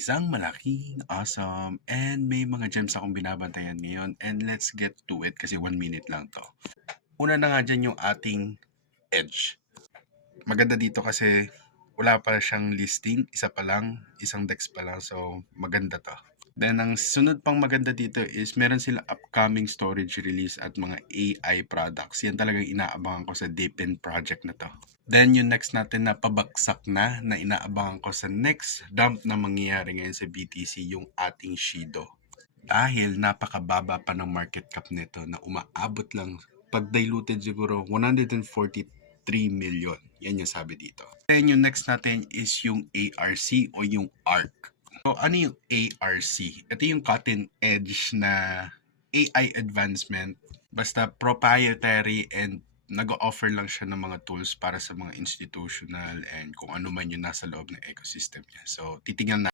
isang malaking, awesome, and may mga gems akong binabantayan ngayon. And let's get to it kasi 1 minute lang to. Una na nga dyan yung ating Edge. Maganda dito kasi wala pa siyang listing, isa pa lang, isang DEX pa lang, so maganda to. Then ang sunod pang maganda dito is meron silang upcoming storage release at mga AI products. Yan talagang inaabangan ko sa Deepin project na to. Then yung next natin na pabagsak na inaabangan ko sa next dump na mangyayari ngayon sa BTC yung ating Shido. Dahil napakababa pa ng market cap nito na umaabot lang pag diluted siguro 143 million. Yan yung sabi dito. Then yung next natin is yung ARC o yung ARC. So ano yung ARC? Ito yung cutting edge na AI advancement. Basta proprietary and nag-offer lang siya ng mga tools para sa mga institutional and kung ano man yung nasa loob ng ecosystem niya. So titingnan